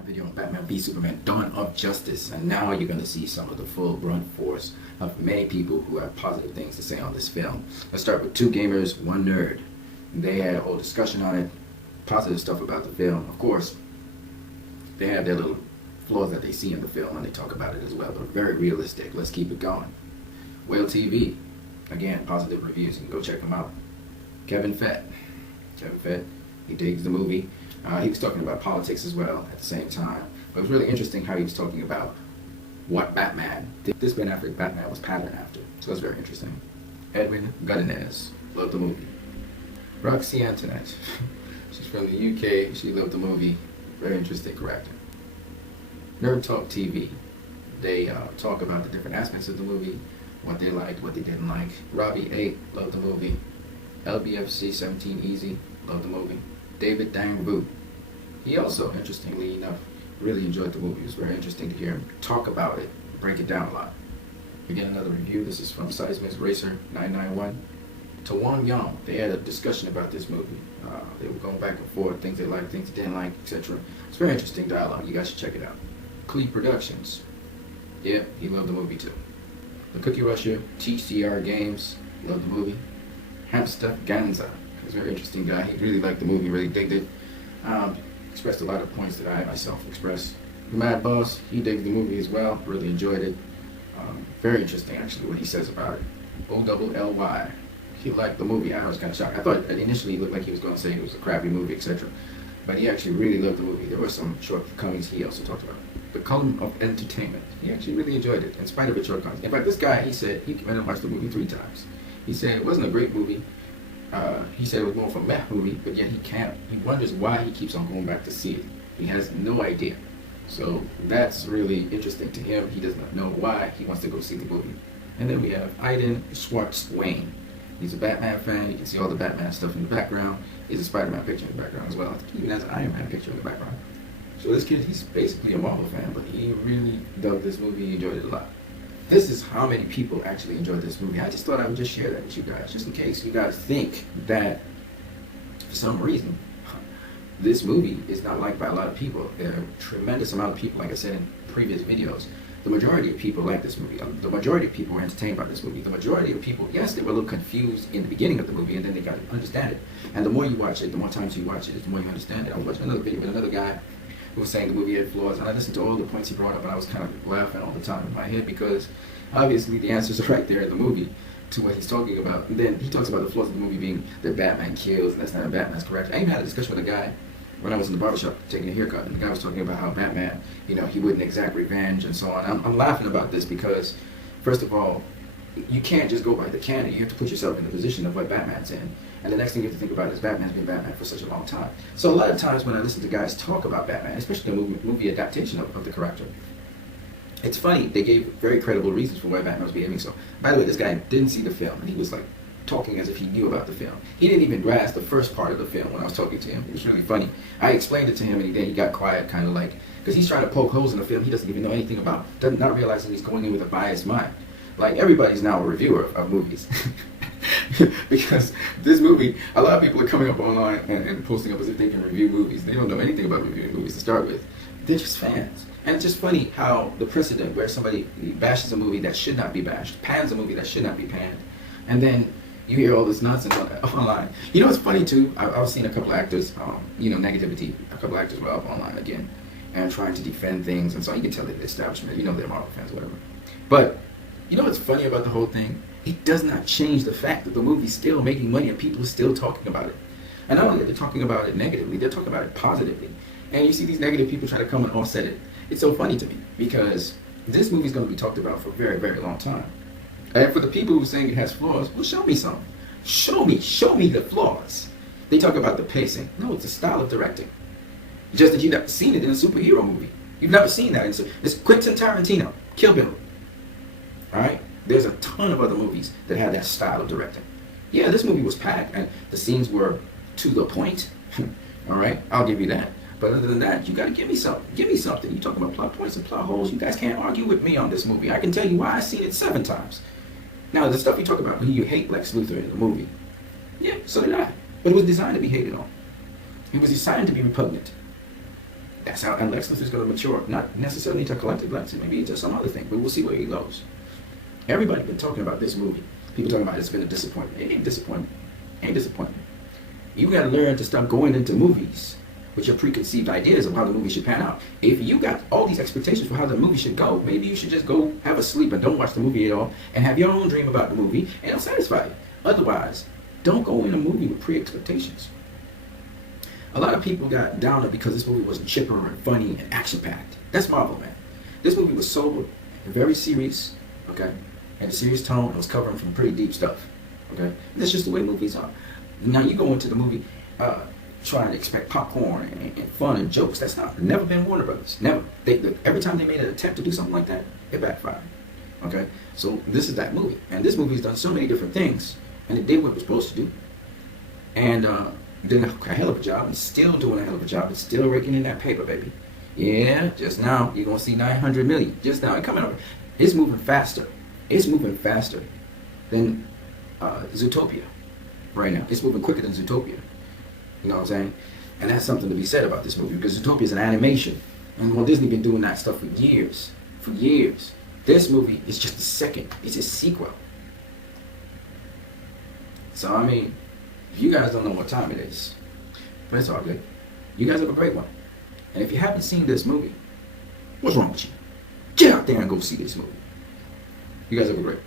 my video on Batman v Superman Dawn of Justice, and now you're going to see some of the full brunt force of many people who have positive things to say on this film. Let's start with two gamers, one nerd. They had a whole discussion on it, positive stuff about the film. Of course, they have their little flaws that they see in the film and they talk about it as well, but very realistic. Let's keep it going. Whale TV, again, positive reviews. You can go check them out. Kevin Fett, he digs the movie. He was talking about politics as well at the same time. But it was really interesting how he was talking about what Batman, this Ben Affleck Batman was patterned after. So it's very interesting. Edwin Godinez, loved the movie. Roxy Antoinette, she's from the UK, she loved the movie. Very interesting character. Nerd Talk TV, they talk about the different aspects of the movie, what they liked, what they didn't like. Robbie 8, loved the movie. LBFC 17 Easy, loved the movie. David Dang Boo, he also, interestingly enough, really enjoyed the movie. It was very interesting to hear him talk about it, break it down a lot. We get another review. This is from Seismist Racer 991. To Wong Young, they had a discussion about this movie. They were going back and forth, things they liked, things they didn't like, etc. It's very interesting dialogue. You guys should check it out. Clee Productions, yeah, he loved the movie too. The Cookie Rusher, TCR Games, loved the movie. Hamster Ganza, he's a very interesting guy. He really liked the movie, really digged it. Expressed a lot of points that I myself expressed. The Mad Boss, he digged the movie as well, really enjoyed it. Very interesting actually what he says about it. OLLY, he liked the movie. I was kind of shocked. I thought initially it looked like he was going to say it was a crappy movie, etc. But he actually really loved the movie. There were some shortcomings he also talked about. The Column of Entertainment, he actually really enjoyed it in spite of its shortcomings. In fact, this guy, he said he went and watched the movie 3 times. He said it wasn't a great movie. He said it was more of a meh movie, but yet he wonders why he keeps on going back to see it. He has no idea. So that's really interesting to him. He does not know why he wants to go see the movie. And then we have Aiden Schwartz-Wayne. He's a Batman fan. You can see all the Batman stuff in the background. He's a Spider-Man picture in the background as well. I think he even has an Iron Man picture in the background. So this kid, he's basically a Marvel fan, but he really dug this movie. He enjoyed it a lot. This is how many people actually enjoyed this movie. I just thought I would just share that with you guys, just in case you guys think that for some reason this movie is not liked by a lot of people. There are a tremendous amount of people, like I said in previous videos. The majority of people like this movie. The majority of people were entertained by this movie. The majority of people, yes, they were a little confused in the beginning of the movie, and then they got to understand it. And the more you watch it, the more times you watch it, the more you understand it. I was watching another video with another guy who was saying the movie had flaws, and I listened to all the points he brought up, and I was kind of laughing all the time in my head because obviously the answers are right there in the movie to what he's talking about. And then he talks about the flaws of the movie being that Batman kills, and that's not Batman's correct. I even had a discussion with a guy when I was in the barbershop taking a haircut, and the guy was talking about how Batman, he wouldn't exact revenge and so on. I'm laughing about this because, first of all, you can't just go by the canon. You have to put yourself in the position of what Batman's in. And the next thing you have to think about is Batman's been Batman for such a long time. So a lot of times when I listen to guys talk about Batman, especially the movie adaptation of the character, it's funny, they gave very credible reasons for why Batman was behaving so. By the way, this guy didn't see the film, and he was like talking as if he knew about the film. He didn't even grasp the first part of the film when I was talking to him. It was really funny. I explained it to him, and then he got quiet, kind of like, because he's trying to poke holes in the film he doesn't even know anything about, not realizing he's going in with a biased mind. Like, everybody's now a reviewer of movies. Because this movie, a lot of people are coming up online and posting up as if they can review movies. They don't know anything about reviewing movies to start with. They're just fans. And it's just funny how the precedent where somebody bashes a movie that should not be bashed, pans a movie that should not be panned, and then you hear all this nonsense online. You know what's funny too? I was seeing a couple of actors, negativity. A couple of actors were up online again and trying to defend things, and so you can tell the establishment, they're Marvel fans, whatever. But you know what's funny about the whole thing? It does not change the fact that the movie's still making money and people are still talking about it. And not only are they talking about it negatively, they're talking about it positively. And you see these negative people try to come and offset it. It's so funny to me because this movie's going to be talked about for a very, very long time. And for the people who are saying it has flaws, well, show me some. Show me the flaws. They talk about the pacing. No, it's the style of directing. Just that you've never seen it in a superhero movie. You've never seen that. It's Quentin Tarantino, Kill Bill. All right? There's a ton of other movies that had that style of directing. Yeah, this movie was packed, and the scenes were to the point. All right? I'll give you that. But other than that, you got to give me something. Give me something. You're talking about plot points and plot holes. You guys can't argue with me on this movie. I can tell you why I've seen it 7 times. Now, the stuff you talk about when you hate Lex Luthor in the movie, yeah, so did I. But it was designed to be hated on. It was designed to be repugnant. That's how Lex Luthor is going to mature. Not necessarily to collective Lex, maybe to some other thing, but we'll see where he goes. Everybody been talking about this movie. People talking about it's been a disappointment. It ain't disappointment. Ain't disappointment. You got to learn to stop going into movies with your preconceived ideas of how the movie should pan out. If you got all these expectations for how the movie should go, maybe you should just go have a sleep and don't watch the movie at all and have your own dream about the movie and it'll satisfy you. Otherwise, don't go in a movie with pre-expectations. A lot of people got down on it because this movie wasn't chipper and funny and action-packed. That's Marvel, man. This movie was sober and very serious, okay? And a serious tone. It was covering some pretty deep stuff, okay? And that's just the way movies are. Now you go into the movie trying to expect popcorn and fun and jokes. That's never been Warner Brothers. Never. Every time they made an attempt to do something like that, it backfired. Okay? So this is that movie. And this movie's done so many different things. And it did what it was supposed to do. And did a hell of a job. And still doing a hell of a job. It's still raking in that paper, baby. Yeah, just now you're going to see 900 million. Just now. It's coming over. It's moving faster. It's moving faster than Zootopia right now. It's moving quicker than Zootopia. You know what I'm saying? And that's something to be said about this movie because Zootopia is an animation. And Walt Disney been doing that stuff for years. For years. This movie is just the second. It's a sequel. So, I mean, if you guys don't know what time it is, but it's all good. You guys have a great one. And if you haven't seen this movie, what's wrong with you? Get out there and go see this movie. You guys have a great one.